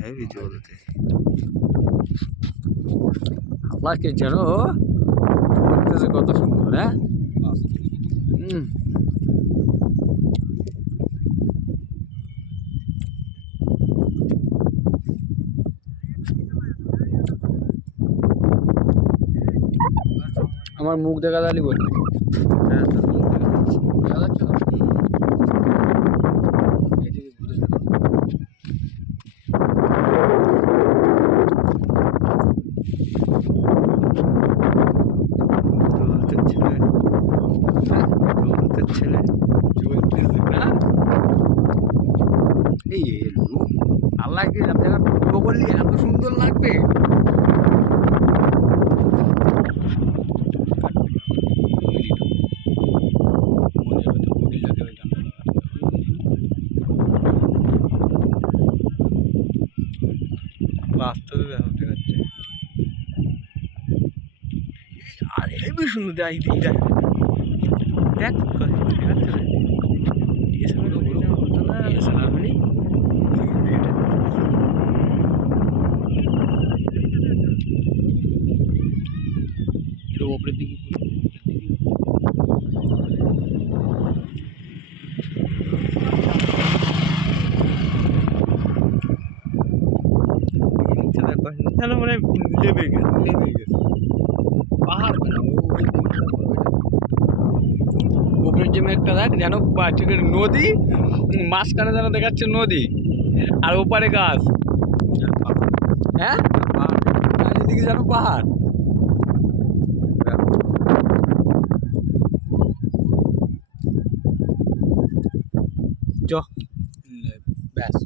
Heavy চলতে আল্লাহকে যেন বলতেছে কত সুন্দর। হ্যাঁ আমার মুখ দেখা দালি বলতে হ্যাঁ তোর মুখ দেখা যাচ্ছে। দেখা যাচ্ছে না? এদিকে ঘুরে গেল। জলতের ছেলে জলতের ছেলে চলতেছে না এই এলো আল্লাহকে জায়গা ভিডিও করলি এত সুন্দর লাগবে। বাস্তবে ব্যাপার দেখাচ্ছে আর হেভি সুন্দর দেখ দেখ দেখ দেখাচ্ছে রে ওপরের দিকে যেন মানে লেবে গেছে পাহাড় উপরের যে মেঘটা দেখ যেন নদী মাঝখানে যেন দেখাচ্ছে নদী আর ওপারে গাছ। হ্যাঁ চারিদিকে যেন পাহাড়। চ ব্যাস।